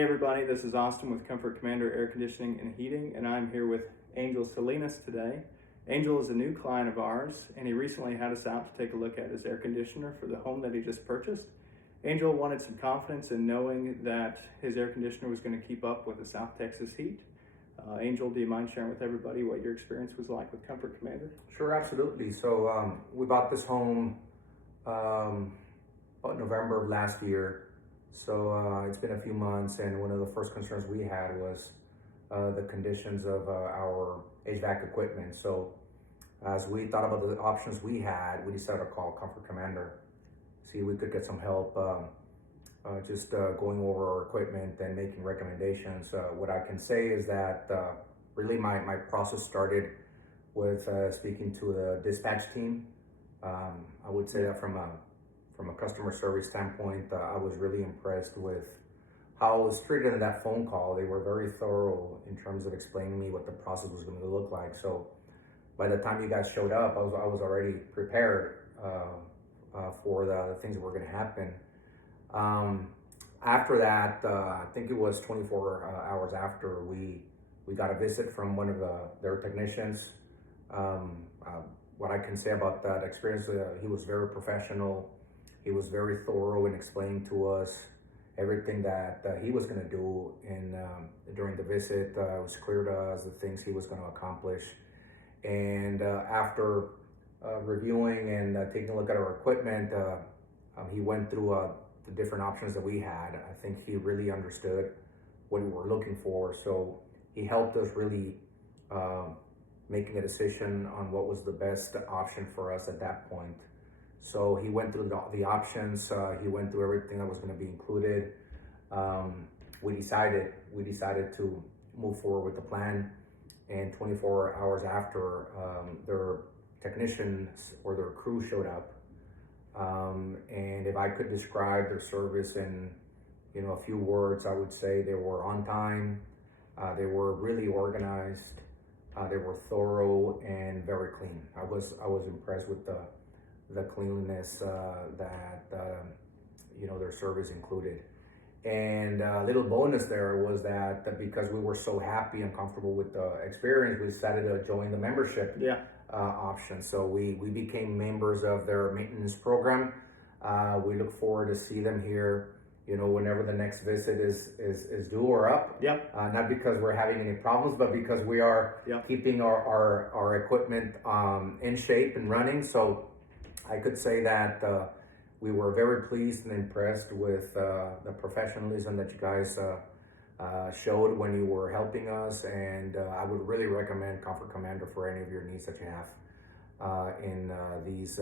Hey everybody, this is Austin with Comfort Commander Air Conditioning and Heating, and I'm here with Angel Salinas today. Angel is a new client of ours, and he recently had us out to take a look at his air conditioner for the home that he just purchased. Angel wanted some confidence in knowing that his air conditioner was going to keep up with the South Texas heat. Angel, do you mind sharing with everybody what your experience was like with Comfort Commander? Sure, absolutely. So we bought this home about November of last year. So it's been a few months, and one of the first concerns we had was the conditions of our HVAC equipment. So as we thought about the options we had, we decided to call Comfort Commander, see if we could get some help just going over our equipment and making recommendations. What I can say is that really my process started with speaking to the dispatch team. I would say that from a customer service standpoint, I was really impressed with how I was treated in that phone call. They were very thorough in terms of explaining to me what the process was going to look like. So by the time you guys showed up, I was already prepared for the things that were going to happen. After that, I think it was 24 hours after, we got a visit from one of their technicians. What I can say about that experience, he was very professional. He was very thorough in explaining to us everything that he was going to do during the visit. It was clear to us the things he was going to accomplish. And after reviewing and taking a look at our equipment, he went through the different options that we had. I think he really understood what we were looking for. So he helped us really making a decision on what was the best option for us at that point. So he went through the options. He went through everything that was going to be included. We decided to move forward with the plan. And 24 hours after, their technicians or their crew showed up. And if I could describe their service in a few words, I would say they were on time. They were really organized. They were thorough and very clean. I was impressed with the cleanliness that their service included. And a little bonus there was that because we were so happy and comfortable with the experience, we decided to join the membership option. So we became members of their maintenance program. We look forward to see them here, whenever the next visit is due or up. Not because we're having any problems, but because we are keeping our equipment in shape and running. So I could say that we were very pleased and impressed with the professionalism that you guys showed when you were helping us, and I would really recommend Comfort Commander for any of your needs that you have in these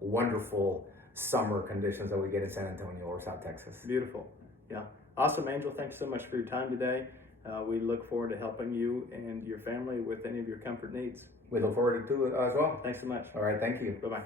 wonderful summer conditions that we get in San Antonio or South Texas. Beautiful. Yeah. Awesome, Angel. Thanks so much for your time today. We look forward to helping you and your family with any of your comfort needs. We look forward to it as well. Thanks so much. All right. Thank you. Bye-bye.